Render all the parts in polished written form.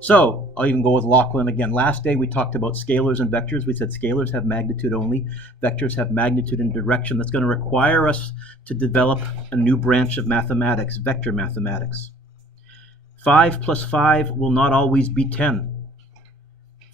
So I'll even go with Lachlan again. Last day we talked about scalars and vectors. We said scalars have magnitude only. Vectors have magnitude and direction. That's going to require us to develop a new branch of mathematics, vector mathematics. 5 plus 5 will not always be 10.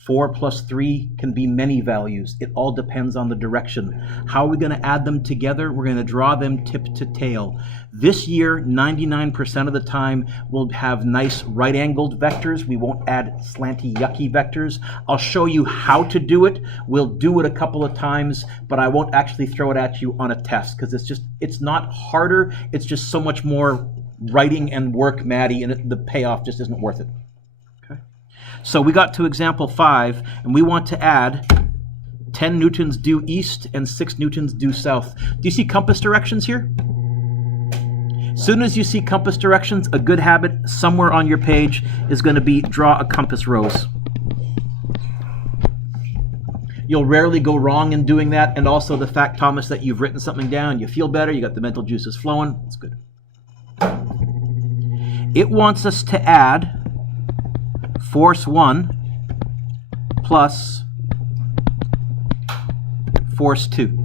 4 plus 3 can be many values. It all depends on the direction. How are we going to add them together? We're going to draw them tip to tail. This year, 99% of the time, we'll have nice right-angled vectors. We won't add slanty, yucky vectors. I'll show you how to do it. We'll do it a couple of times, but I won't actually throw it at you on a test because it's not harder. It's just so much more writing and work, Maddie, and the payoff just isn't worth it. So we got to example 5, and we want to add 10 newtons due east and 6 newtons due south. Do you see compass directions here? As soon as you see compass directions, a good habit somewhere on your page is going to be draw a compass rose. You'll rarely go wrong in doing that, and also the fact, Thomas, that you've written something down, you feel better, you got the mental juices flowing, it's good. It wants us to add force 1 plus force 2.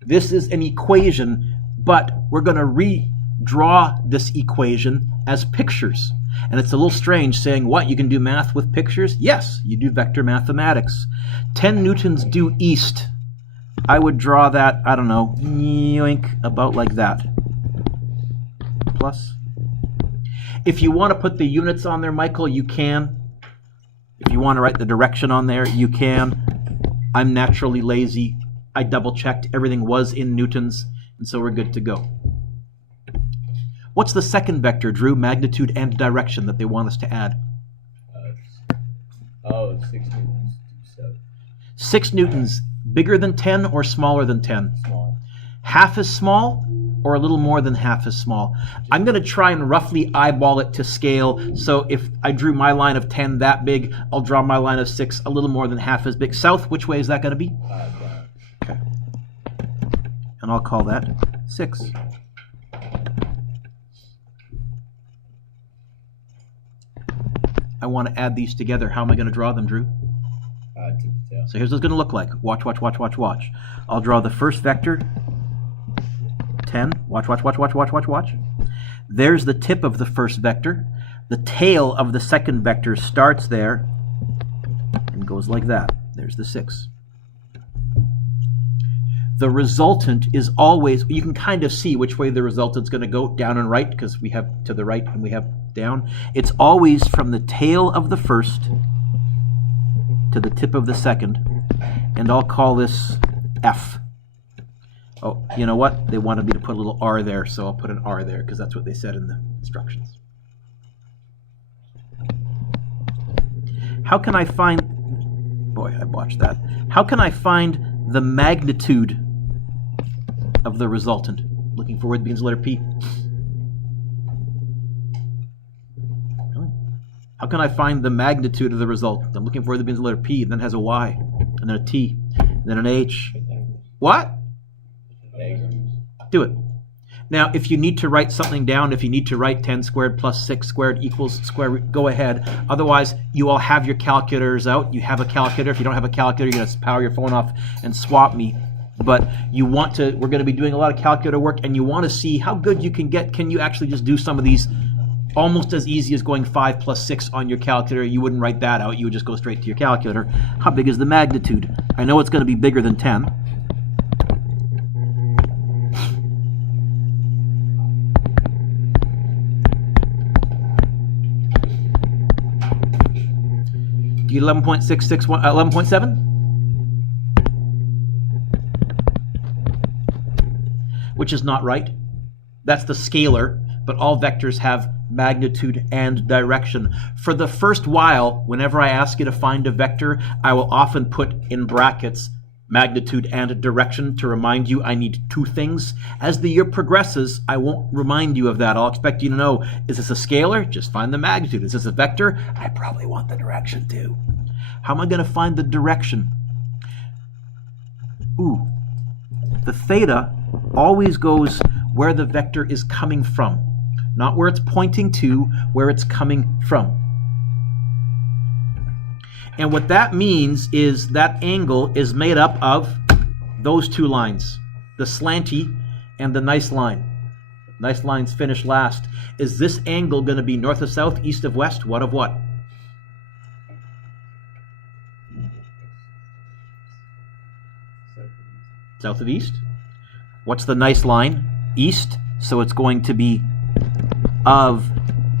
This is an equation, but we're going to redraw this equation as pictures. And it's a little strange saying, what, you can do math with pictures? Yes, you do vector mathematics. 10 newtons due east. I would draw that, I don't know, yoink, about like that. Plus. If you want to put the units on there, Michael, you can. If you want to write the direction on there, you can. I'm naturally lazy. I double-checked. Everything was in newtons, and so we're good to go. What's the second vector, Drew? Magnitude and direction that they want us to add. 6 newtons. 6 newtons. Bigger than 10 or smaller than 10? Small. Half as small? Or a little more than half as small. I'm going to try and roughly eyeball it to scale. So if I drew my line of 10 that big, I'll draw my line of 6 a little more than half as big. South, which way is that going to be? Okay. And I'll call that 6. I want to add these together. How am I going to draw them, Drew? So here's what it's going to look like. Watch, watch, watch, watch, watch. I'll draw the first vector. 10. Watch, watch, watch, watch, watch, watch, watch. There's the tip of the first vector. The tail of the second vector starts there and goes like that. There's the 6. The resultant is always, you can kind of see which way the resultant's going to go, down and right, because we have to the right and we have down. It's always from the tail of the first to the tip of the second, and I'll call this F. Oh, you know what? They wanted me to put a little R there, so I'll put an R there because that's what they said in the instructions. How can I find... Boy, I botched that. How can I find the magnitude of the resultant? Looking for word begins with the letter P. Really? How can I find the magnitude of the result? I'm looking for word that begins with the letter P, and then has a Y, and then a T, and then an H. What? Do it. Now, if you need to write something down, if you need to write 10 squared plus 6 squared equals square root, go ahead. Otherwise, you all have your calculators out. You have a calculator. If you don't have a calculator, you're going to power your phone off and swap me. But you want to, we're going to be doing a lot of calculator work, and you want to see how good you can get. Can you actually just do some of these almost as easy as going 5 plus 6 on your calculator? You wouldn't write that out. You would just go straight to your calculator. How big is the magnitude? I know it's going to be bigger than 10. Do you 11.661, 11.7? Which is not right. That's the scalar, but all vectors have magnitude and direction. For the first while, whenever I ask you to find a vector, I will often put in brackets magnitude and direction to remind you I need 2 things. As the year progresses, I won't remind you of that. I'll expect you to know, is this a scalar? Just find the magnitude. Is this a vector? I probably want the direction too. How am I going to find the direction? Ooh, the theta always goes where the vector is coming from. not where it's pointing to, where it's coming from. And what that means is that angle is made up of those two lines, the slanty and the nice line. Nice lines finish last. Is this angle going to be north of south, east of west? What of what? South of east. What's the nice line? East. So it's going to be of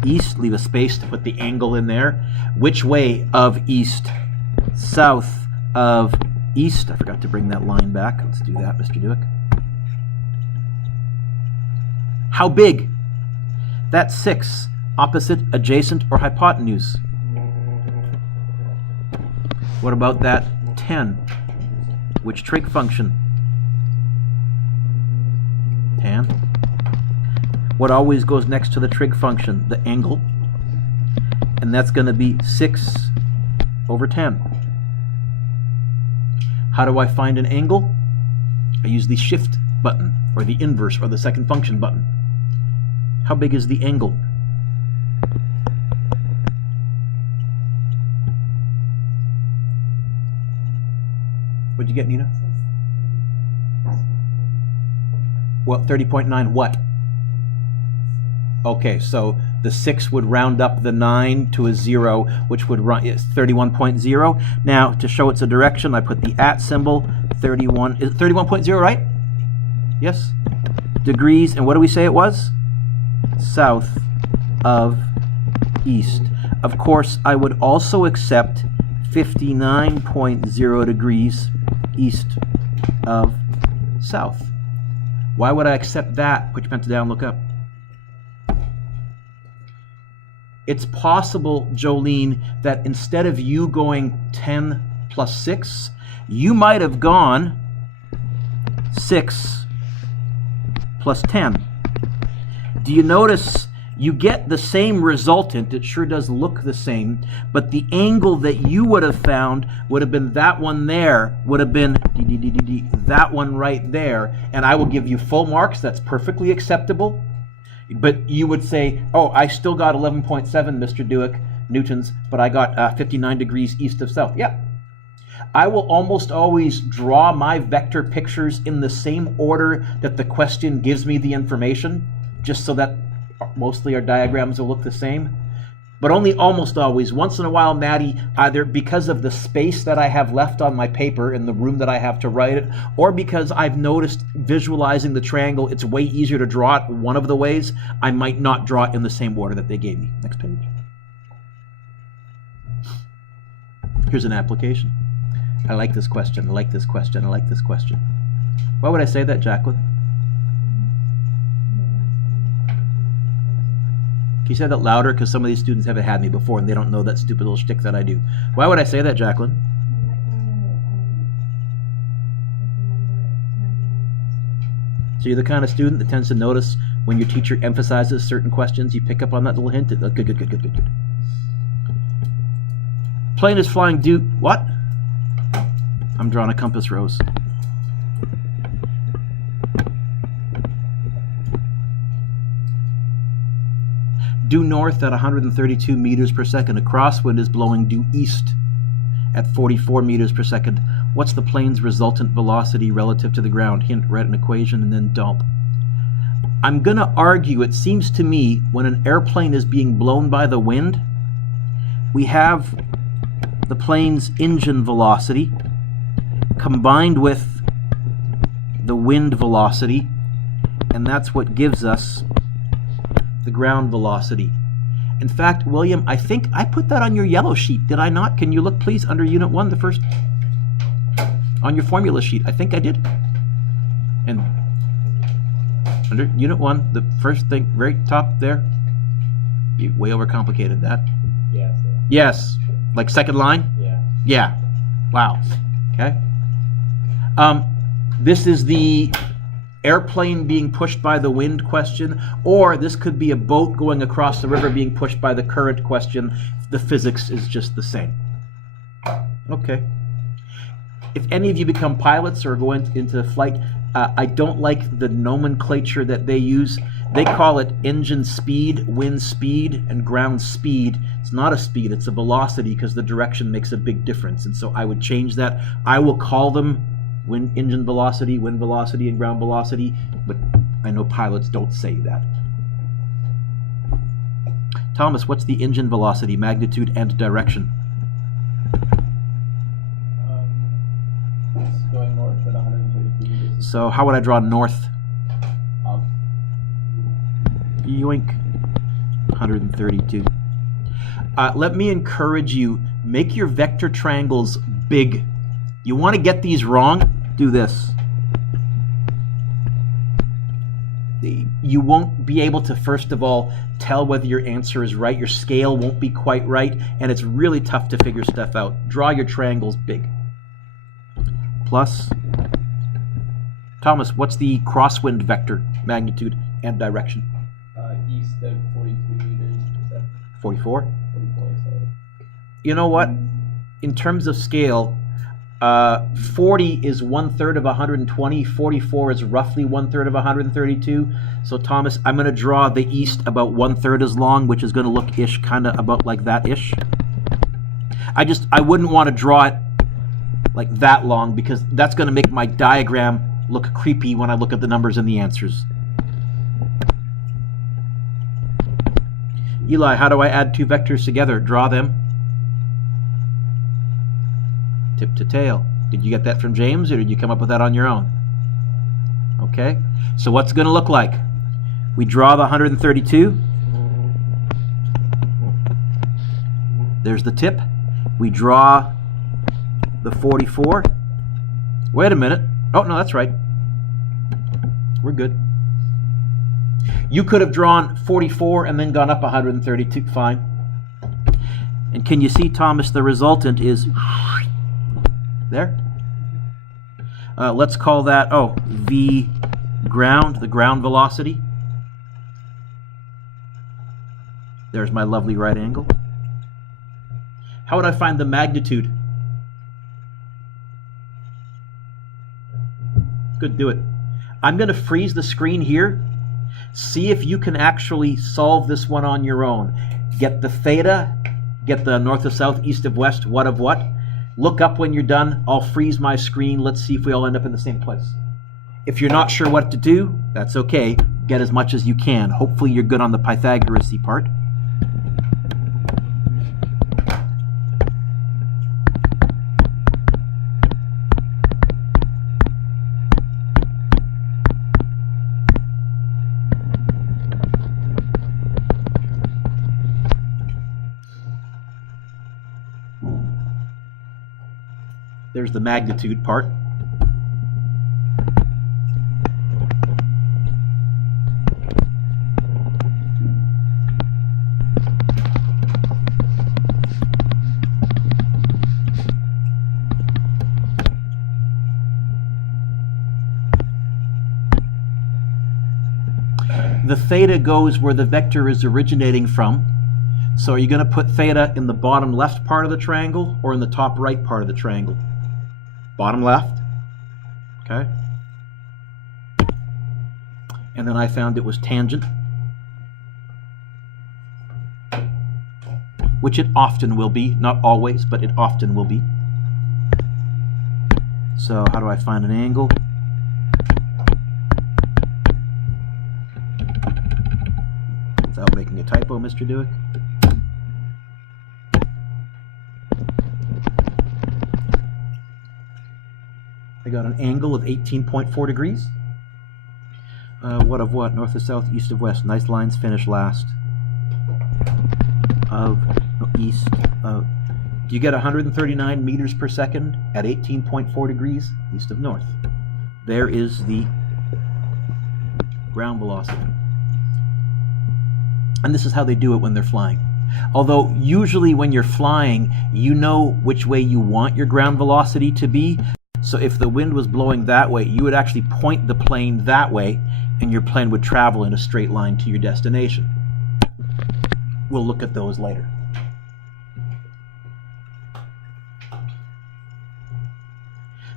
east. Leave a space to put the angle in there. Which way of east? South of east. I forgot to bring that line back. Let's do that, Mr. Dueck. How big? That's 6. Opposite, adjacent, or hypotenuse. What about that 10? Which trig function? Tan. What always goes next to the trig function? The angle. And that's going to be 6 over 10. How do I find an angle? I use the shift button, or the inverse, or the second function button. How big is the angle? What'd you get, Nina? What, 30.9 what? Okay, so the 6 would round up the 9 to a 0, which would run 31.0. Now, to show it's a direction, I put the @ symbol. 31 is 31.0, right? Yes. Degrees, and what do we say it was? South of east. Of course, I would also accept 59.0 degrees east of south. Why would I accept that? Put your pencil down, look up. It's possible, Jolene, that instead of you going 10 plus 6, you might have gone 6 plus 10. Do you notice you get the same resultant? It sure does look the same, but the angle that you would have found would have been that one there, would have been that one right there, and I will give you full marks. That's perfectly acceptable. But you would say, oh, I still got 11.7, Mr. Dueck, newtons, but I got 59 degrees east of south. Yeah. I will almost always draw my vector pictures in the same order that the question gives me the information, just so that mostly our diagrams will look the same. But only almost always. Once in a while, Maddie, either because of the space that I have left on my paper in the room that I have to write it, or because I've noticed visualizing the triangle, it's way easier to draw it one of the ways, I might not draw it in the same order that they gave me. Next page. Here's an application. I like this question, I like this question, I like this question. Why would I say that, Jacqueline? Can you say that louder? Because some of these students haven't had me before and they don't know that stupid little shtick that I do. Why would I say that, Jacqueline? So you're the kind of student that tends to notice when your teacher emphasizes certain questions, you pick up on that little hint. Good. Plane is flying due... What? I'm drawing a compass rose. Due north at 132 meters per second. A crosswind is blowing due east at 44 meters per second. What's the plane's resultant velocity relative to the ground? Hint, write an equation and then dump. I'm going to argue, it seems to me, when an airplane is being blown by the wind, we have the plane's engine velocity combined with the wind velocity, and that's what gives us the ground velocity. In fact, William, I think I put that on your yellow sheet, did I not? Can you look, please, under Unit 1, the first, on your formula sheet? I think I did. And under Unit 1, the first thing, very top there, you way overcomplicated that. Yes. Yes. Like second line? Yeah. Yeah. Wow. Okay. This is the airplane being pushed by the wind question, or this could be a boat going across the river being pushed by the current question. The physics is just the same. Okay. If any of you become pilots or go into flight, I don't like the nomenclature that they use. They call it engine speed, wind speed, and ground speed. It's not a speed, it's a velocity because the direction makes a big difference. And so I would change that. I will call them engine velocity, wind velocity, and ground velocity, but I know pilots don't say that. Thomas, what's the engine velocity, magnitude, and direction? It's going north at 132 meters. So how would I draw north? Up. Yoink. 132. Let me encourage you, make your vector triangles big. You want to get these wrong? Do this. You won't be able to, first of all, tell whether your answer is right. Your scale won't be quite right, and it's really tough to figure stuff out. Draw your triangles big. Plus, Thomas, what's the crosswind vector, magnitude, and direction? East of 42 meters per second. 44? 44, sorry. You know what? In terms of scale, 40 is 1/3 of 120. 44 is roughly 1/3 of 132. So Thomas, I'm going to draw the east about 1/3 as long, which is going to look ish, kind of about like that ish. I wouldn't want to draw it like that long because that's going to make my diagram look creepy when I look at the numbers and the answers. Eli, how do I add two vectors together? Draw them. Tip to tail. Did you get that from James or did you come up with that on your own? Okay. So what's it going to look like? We draw the 132. There's the tip. We draw the 44. Wait a minute. Oh, no, that's right. We're good. You could have drawn 44 and then gone up 132. Fine. And can you see, Thomas, the resultant is there? Let's call that, V ground, the ground velocity. There's my lovely right angle. How would I find the magnitude? Good, do it. I'm going to freeze the screen here. See if you can actually solve this one on your own. Get the theta, get the north of south, east of west, what of what. Look up when you're done. I'll freeze my screen. Let's see if we all end up in the same place. If you're not sure what to do, that's okay. Get as much as you can. Hopefully you're good on the Pythagoras-y part. There's the magnitude part. The theta goes where the vector is originating from. So are you going to put theta in the bottom left part of the triangle or in the top right part of the triangle? Bottom left. Okay. And then I found it was tangent, which it often will be. Not always, but it often will be. So how do I find an angle? Without making a typo, Mr. Dueck. I got an angle of 18.4 degrees. What of what? North of south, east of west. Nice lines finish last. East of. Do you get 139 meters per second at 18.4 degrees east of north? There is the ground velocity. And this is how they do it when they're flying. Although usually when you're flying, you know which way you want your ground velocity to be. So if the wind was blowing that way, you would actually point the plane that way, and your plane would travel in a straight line to your destination. We'll look at those later.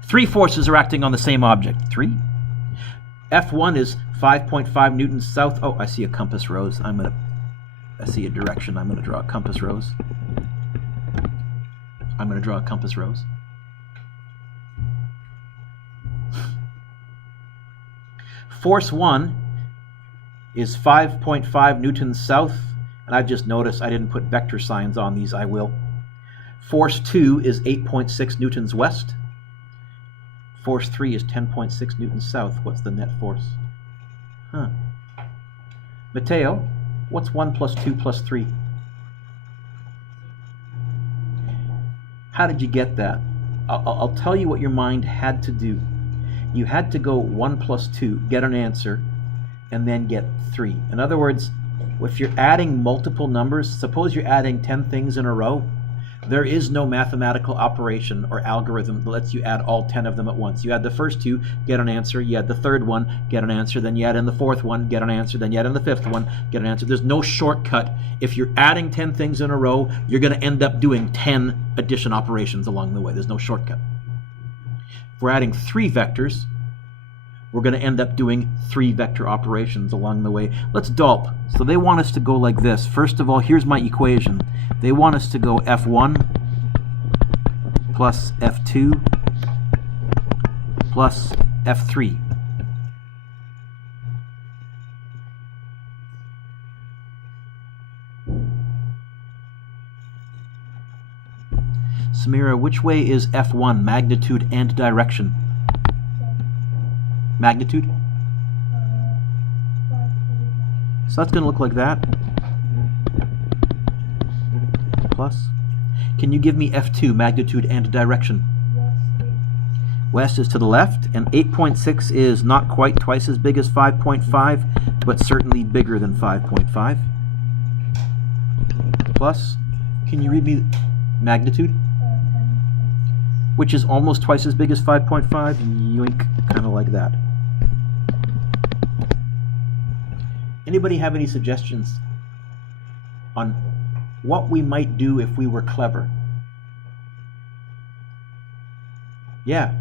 Three forces are acting on the same object. Three. F1 is 5.5 newtons south. Oh, I see a compass rose. I see a direction. I'm gonna draw a compass rose. I'm gonna draw a compass rose. Force 1 is 5.5 newtons south, and I've just noticed I didn't put vector signs on these. I will. Force 2 is 8.6 newtons west. Force 3 is 10.6 newtons south. What's the net force? Huh. Mateo, what's 1 plus 2 plus 3? How did you get that? I'll tell you what your mind had to do. You had to go 1 plus 2, get an answer, and then get 3. In other words, if you're adding multiple numbers, suppose you're adding 10 things in a row, there is no mathematical operation or algorithm that lets you add all 10 of them at once. You add the first 2, get an answer, you add the third one, get an answer, then you add in the fourth one, get an answer, then you add in the fifth one, get an answer. There's no shortcut. If you're adding 10 things in a row, you're going to end up doing 10 addition operations along the way. There's no shortcut. If we're adding 3 vectors, we're going to end up doing 3 vector operations along the way. Let's DOLP. So they want us to go like this. First of all, here's my equation. They want us to go F1 plus F2 plus F3. Samira, which way is F1, magnitude and direction? Magnitude? So that's going to look like that. Plus. Can you give me F2, magnitude and direction? West is to the left, and 8.6 is not quite twice as big as 5.5, but certainly bigger than 5.5. Plus, can you read me magnitude? Which is almost twice as big as 5.5, yoink, kind of like that. Anybody have any suggestions on what we might do if we were clever? Yeah.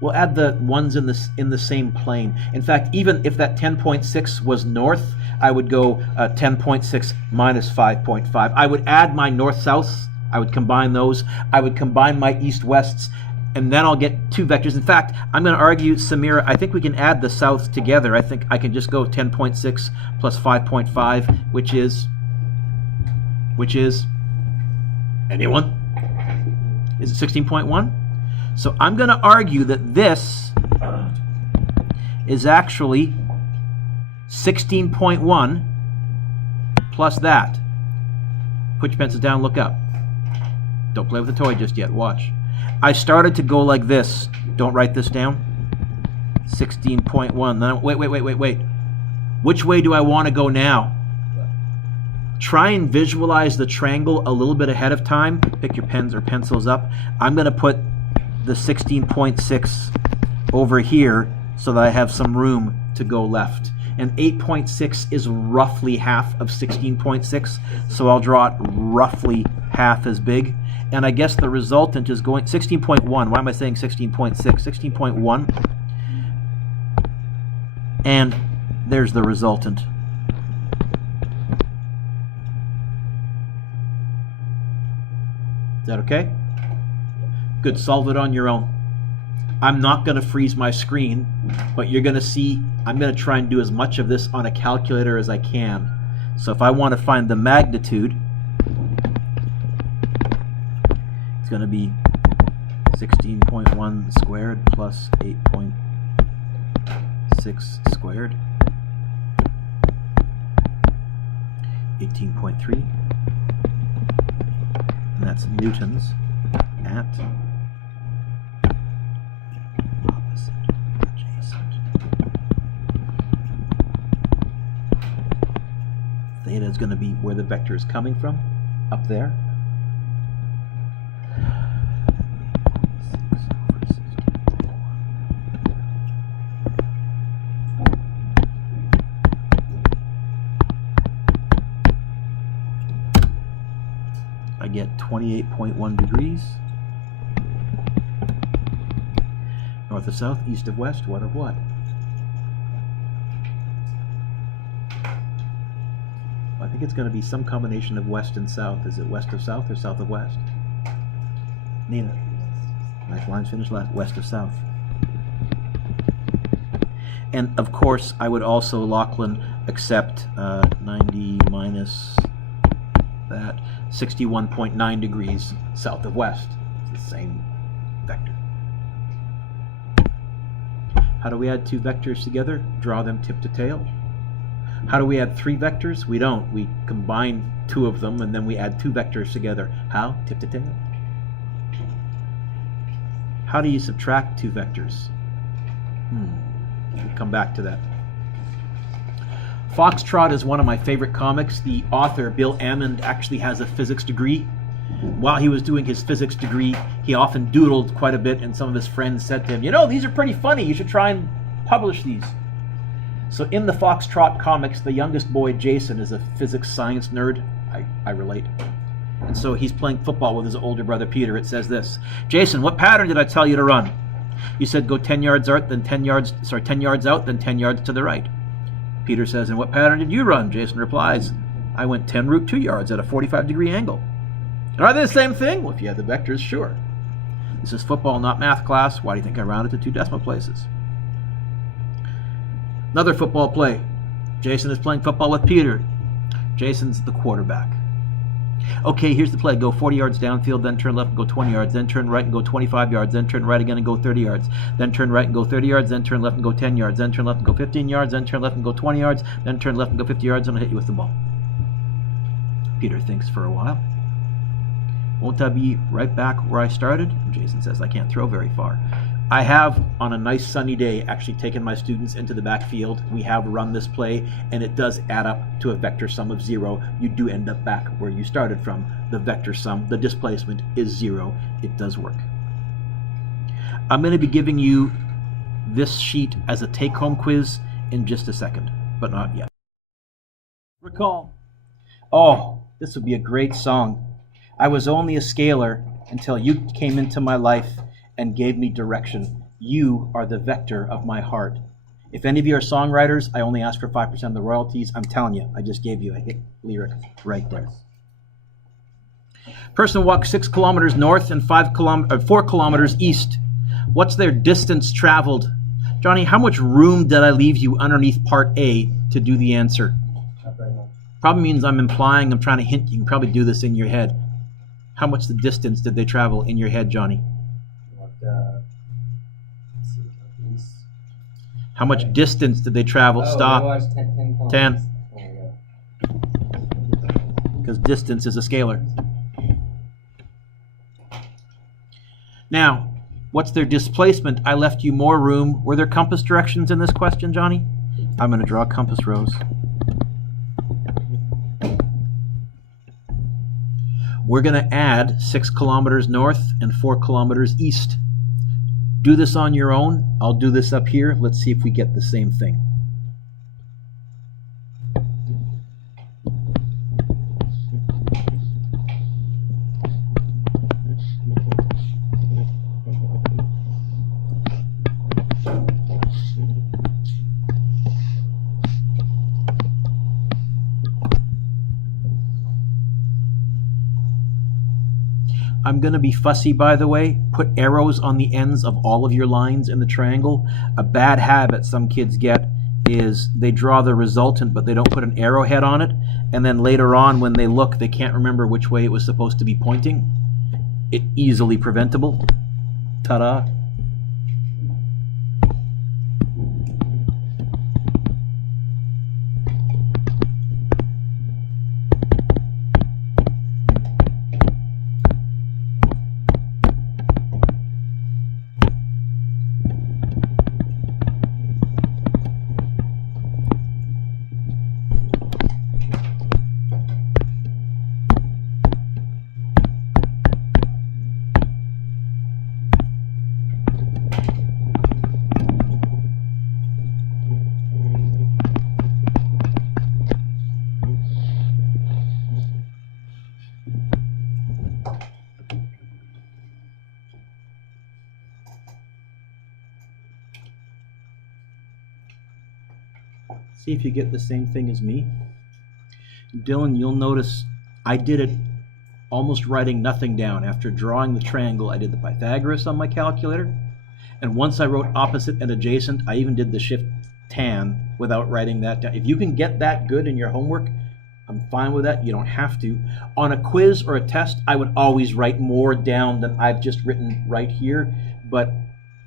We'll add the ones in the same plane. In fact, even if that 10.6 was north, I would go 10.6 minus 5.5. I would add my north-souths. I would combine those. I would combine my east-wests, and then I'll get 2 vectors. In fact, I'm going to argue, Samira, I think we can add the souths together. I think I can just go 10.6 plus 5.5, which is, anyone? Is it 16.1? So I'm going to argue that this is actually 16.1 plus that. Put your pencils down, look up. Don't play with the toy just yet, watch. I started to go like this. Don't write this down. 16.1. Then wait. Which way do I want to go now? Try and visualize the triangle a little bit ahead of time. Pick your pens or pencils up. I'm going to put the 16.6 over here so that I have some room to go left. And 8.6 is roughly half of 16.6, so I'll draw it roughly half as big. And I guess the resultant is going 16.1. Why am I saying 16.6? 16.1. And there's the resultant. Is that okay? Good. Solve it on your own. I'm not going to freeze my screen, but you're going to see I'm going to try and do as much of this on a calculator as I can. So if I want to find the magnitude, it's going to be 16.1 squared plus 8.6 squared, 18.3, and that's newtons at opposite adjacent. Theta is going to be where the vector is coming from, up there. I get 28.1 degrees. North of south, east of west, what of what? I think it's going to be some combination of west and south. Is it west of south or south of west? Neither. Right, lines finished left, west of south. And of course, I would also, Lachlan, accept 90 minus that, 61.9 degrees south of west. It's the same vector. How do we add two vectors together? Draw them tip to tail. How do we add three vectors? We don't. We combine two of them and then we add two vectors together. How? Tip to tail. How do you subtract two vectors? We'll come back to that. Foxtrot is one of my favorite comics. The author, Bill Ammond, actually has a physics degree. While he was doing his physics degree, he often doodled quite a bit, and some of his friends said to him, you know, these are pretty funny. You should try and publish these. So in the Foxtrot comics, the youngest boy, Jason, is a physics science nerd. I relate. And so he's playing football with his older brother, Peter. It says this, Jason, what pattern did I tell you to run? You said go 10 yards out, then 10 yards out, then 10 yards to the right. Peter says, and what pattern did you run? Jason replies, I went 10 root 2 yards at a 45-degree angle. And are they the same thing? Well, if you had the vectors, sure. This is football, not math class. Why do you think I rounded to 2 decimal places? Another football play. Jason is playing football with Peter. Jason's the quarterback. Okay, here's the play. Go 40 yards downfield, then turn left and go 20 yards, then turn right and go 25 yards, then turn right again and go 30 yards, then turn right and go 30 yards, then turn left and go 10 yards, then turn left and go 15 yards, then turn left and go 20 yards, then turn left and go 50 yards, and I'll hit you with the ball. Peter thinks for a while. Won't I be right back where I started? And Jason says, I can't throw very far. I have, on a nice sunny day, actually taken my students into the backfield. We have run this play, and it does add up to a vector sum of 0. You do end up back where you started from. The vector sum, the displacement, is 0. It does work. I'm going to be giving you this sheet as a take-home quiz in just a second, but not yet. Recall. Oh, this would be a great song. I was only a scalar until you came into my life and gave me direction. You are the vector of my heart. If any of you are songwriters, I only ask for 5% of the royalties. I'm telling you, I just gave you a hit lyric right there. Person walks 6 kilometers north and 4 kilometers east. What's their distance traveled? Johnny, how much room did I leave you underneath part A to do the answer? Not very much. Probably means I'm implying, I'm trying to hint. You can probably do this in your head. How much the distance did they travel in your head, Johnny? Let's see, east. How much distance did they travel? Stop. 10 10. Oh, yeah. Because distance is a scalar. Now, what's their displacement? I left you more room. Were there compass directions in this question, Johnny? I'm going to draw compass rose. We're going to add 6 kilometers north and 4 kilometers east. Do this on your own. I'll do this up here. Let's see if we get the same thing. I'm going to be fussy, by the way. Put arrows on the ends of all of your lines in the triangle. A bad habit some kids get is they draw the resultant, but they don't put an arrowhead on it. And then later on, when they look, they can't remember which way it was supposed to be pointing. It's easily preventable. Ta-da. See if you get the same thing as me. Dylan, you'll notice I did it almost writing nothing down. After drawing the triangle, I did the Pythagoras on my calculator. And once I wrote opposite and adjacent, I even did the shift tan without writing that down. If you can get that good in your homework, I'm fine with that. You don't have to. On a quiz or a test, I would always write more down than I've just written right here. But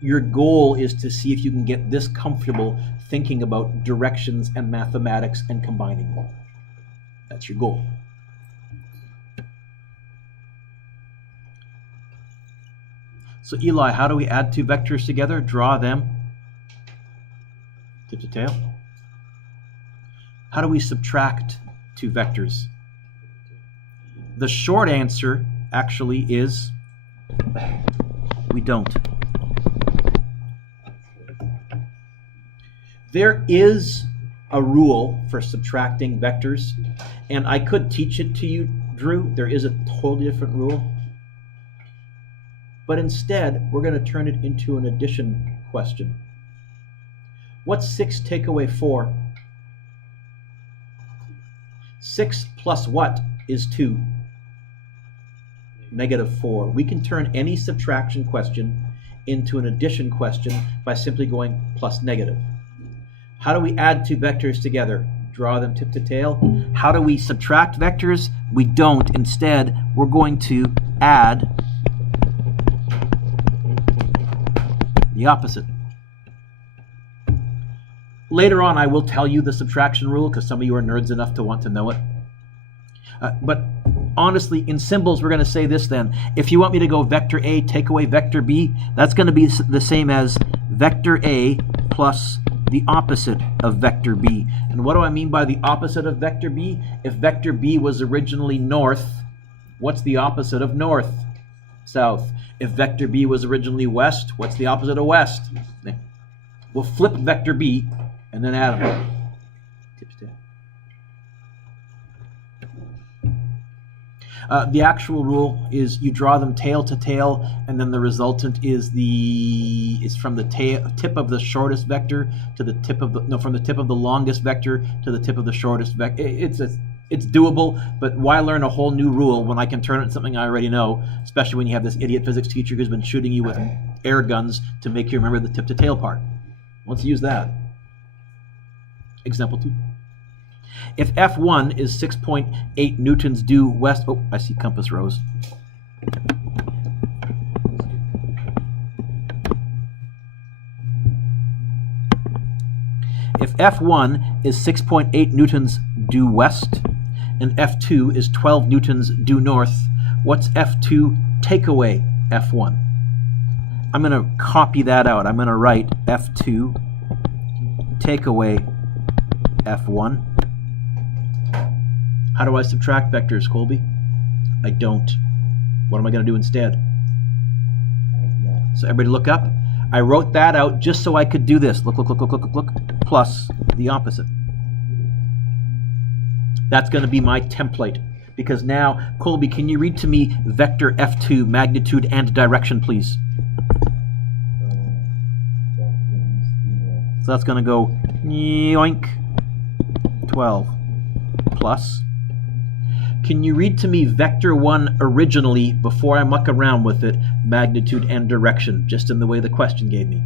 your goal is to see if you can get this comfortable thinking about directions and mathematics and combining them. That's your goal. So Eli, how do we add two vectors together? Draw them. Tip to tail. How do we subtract two vectors? The short answer actually is we don't. There is a rule for subtracting vectors, and I could teach it to you, Drew. There is a totally different rule. But instead, we're going to turn it into an addition question. What's 6 take away 4? 6 plus what is 2? -4. We can turn any subtraction question into an addition question by simply going plus negative. How do we add two vectors together? Draw them tip to tail. How do we subtract vectors? We don't. Instead, we're going to add the opposite. Later on, I will tell you the subtraction rule because some of you are nerds enough to want to know it. But honestly, in symbols, we're going to say this then. If you want me to go vector A, take away vector B, that's going to be the same as vector A plus the opposite of vector B. And what do I mean by the opposite of vector B? If vector B was originally north, what's the opposite of north? South. If vector B was originally west, what's the opposite of west? We'll flip vector B and then add them. The actual rule is you draw them tail to tail, and then the resultant is from the tip of the shortest vector to the tip of the from the tip of the longest vector to the tip of the shortest vector. It's doable, but why learn a whole new rule when I can turn it into something I already know? Especially when you have this idiot physics teacher who's been shooting you with air guns to make you remember the tip to tail part. Let's use that. Example 2. If F1 is 6.8 newtons due west... Oh, I see compass rose. If F1 is 6.8 newtons due west and F2 is 12 newtons due north, what's F2 take away F1? I'm going to copy that out. I'm going to write F2 take away F1. How do I subtract vectors, Colby? I don't. What am I going to do instead? So everybody look up. I wrote that out just so I could do this. Look, plus the opposite. That's going to be my template. Because now, Colby, can you read to me vector F2, magnitude and direction, please? So that's going to go yoink, 12 plus. Can you read to me vector 1 originally, before I muck around with it, magnitude and direction, just in the way the question gave me?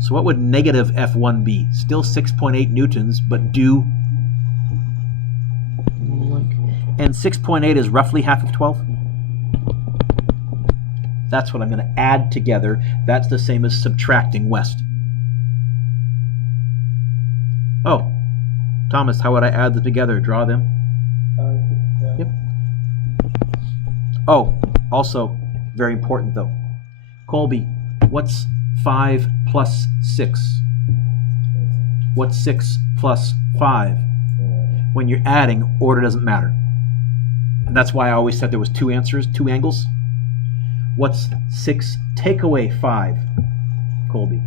So what would negative F1 be? Still 6.8 newtons, but due. And 6.8 is roughly half of 12. That's what I'm going to add together. That's the same as subtracting west. Oh. Thomas, how would I add them together? Draw them. Yep. Oh, also, very important though. Colby, what's 5 plus 6? What's 6 plus 5? When you're adding, order doesn't matter. And that's why I always said there was two answers, two angles. What's 6 take away 5? Colby.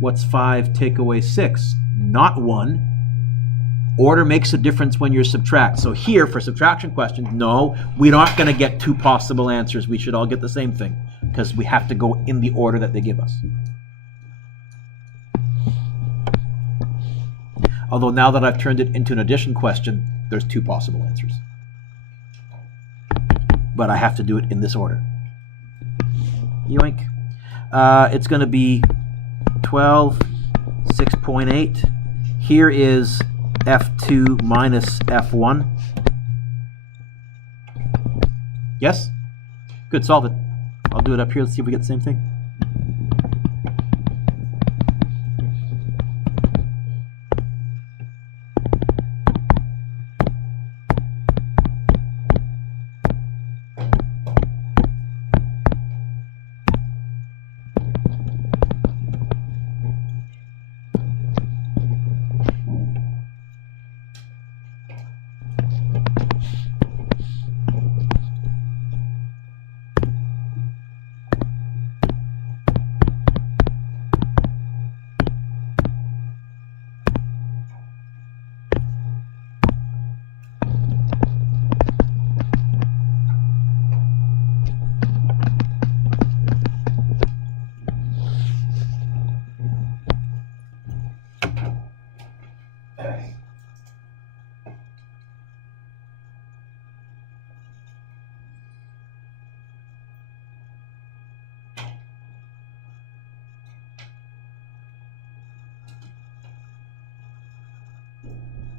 What's 5 take away 6? Not 1. Order makes a difference when you subtract. So here, for subtraction questions, no, we're not going to get two possible answers. We should all get the same thing because we have to go in the order that they give us. Although now that I've turned it into an addition question, there's two possible answers. But I have to do it in this order. Yoink. It's going to be 12, 6.8. Here is F2 minus F1. Yes? Good, solve it. I'll do it up here. Let's see if we get the same thing.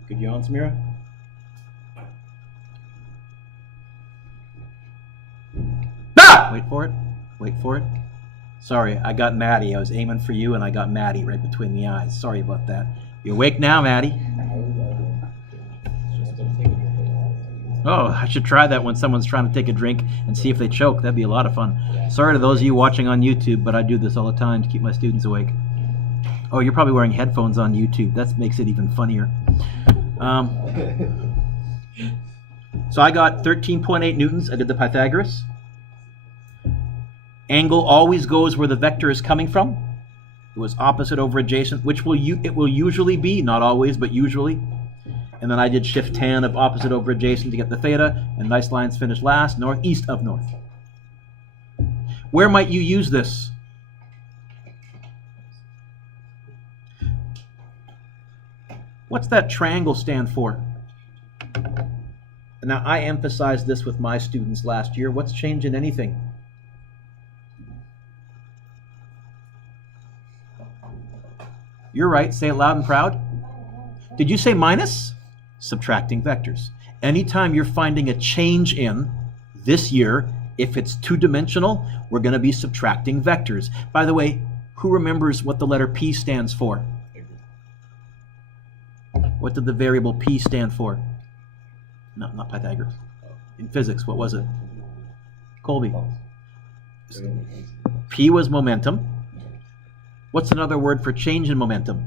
Good yawn, Samira? Ah! Wait for it. Wait for it. Sorry, I got Maddie. I was aiming for you and I got Maddie right between the eyes. Sorry about that. You awake now, Maddie? Oh, I should try that when someone's trying to take a drink and see if they choke. That'd be a lot of fun. Sorry to those of you watching on YouTube, but I do this all the time to keep my students awake. Oh, you're probably wearing headphones on YouTube. That makes it even funnier. So I got 13.8 newtons. I did the Pythagoras. Angle always goes where the vector is coming from. It was opposite over adjacent, which it will usually be, not always, but usually. And then I did shift tan of opposite over adjacent to get the theta, and nice lines finish last, northeast of north. Where might you use this? What's that triangle stand for? Now, I emphasized this with my students last year. What's changing anything? You're right. Say it loud and proud. Did you say minus? Subtracting vectors. Anytime you're finding a change in this year, if it's two-dimensional, we're going to be subtracting vectors. By the way, who remembers what the letter P stands for? What did the variable P stand for? No, not Pythagoras. In physics, what was it? Colby. P was momentum. What's another word for change in momentum?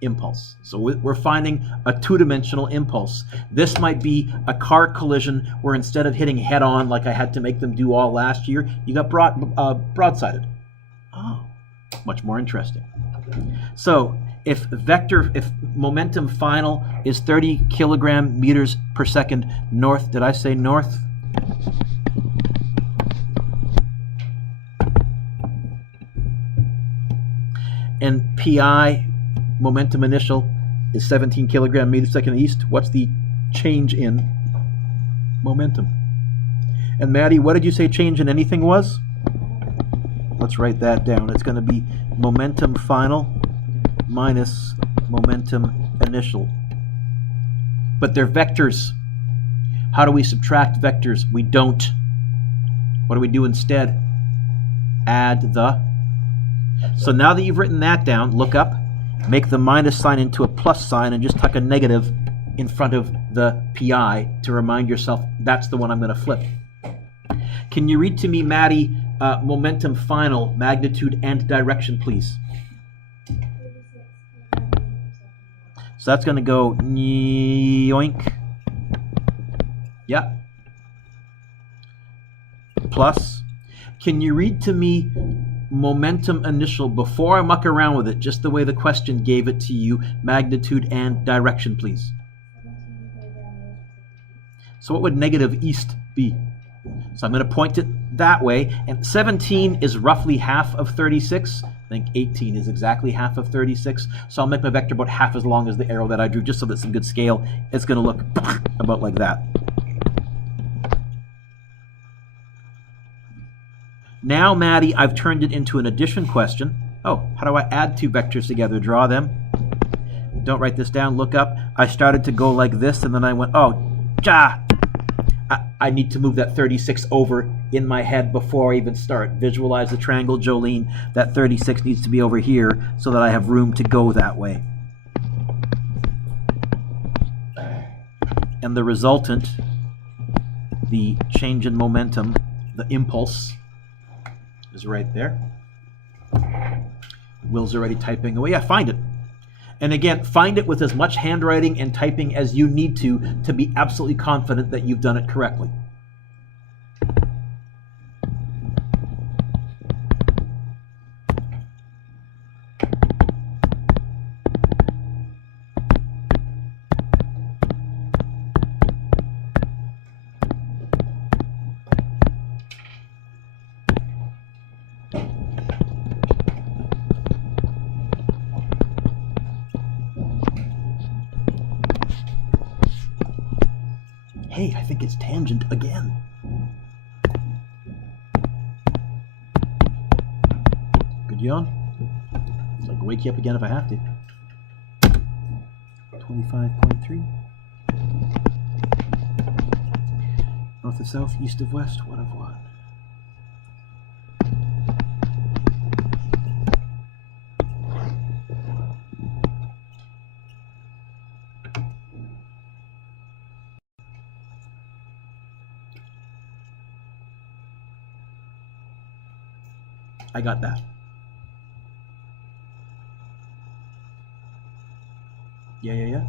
Impulse. So we're finding a two-dimensional impulse. This might be a car collision where instead of hitting head-on like I had to make them do all last year, you got broadsided. Oh, much more interesting. So if momentum final is 30 kilogram meters per second north, did I say north? And PI, momentum initial, is 17 kilogram meters per second east, what's the change in momentum? And Maddie, what did you say change in anything was? Let's write that down. It's going to be momentum final minus momentum initial. But they're vectors. How do we subtract vectors? We don't. What do we do instead? Add the. So now that you've written that down, look up, make the minus sign into a plus sign, and just tuck a negative in front of the PI to remind yourself that's the one I'm going to flip. Can you read to me, Maddie, momentum final, magnitude, and direction, please? So that's going to go yoink. Yeah. Plus. Can you read to me momentum initial before I muck around with it, just the way the question gave it to you, magnitude and direction, please? So what would negative east be? So I'm going to point it that way, and 17 is roughly half of 36. think 18 is exactly half of 36. So I'll make my vector about half as long as the arrow that I drew, just so that's some good scale. It's going to look about like that. Now, Maddie, I've turned it into an addition question. Oh, how do I add two vectors together? Draw them. Don't write this down. Look up. I started to go like this, and then I went, oh, I need to move that 36 over in my head before I even start. Visualize the triangle, Jolene. That 36 needs to be over here so that I have room to go that way. And the resultant, the change in momentum, the impulse, is right there. Will's already typing away. Yeah, find it. And again, find it with as much handwriting and typing as you need to be absolutely confident that you've done it correctly. Hey, I think it's tangent again. Good yawn? So I can wake you up again if I have to. 25.3. North of south, east of west, what of what? I got that. Yeah.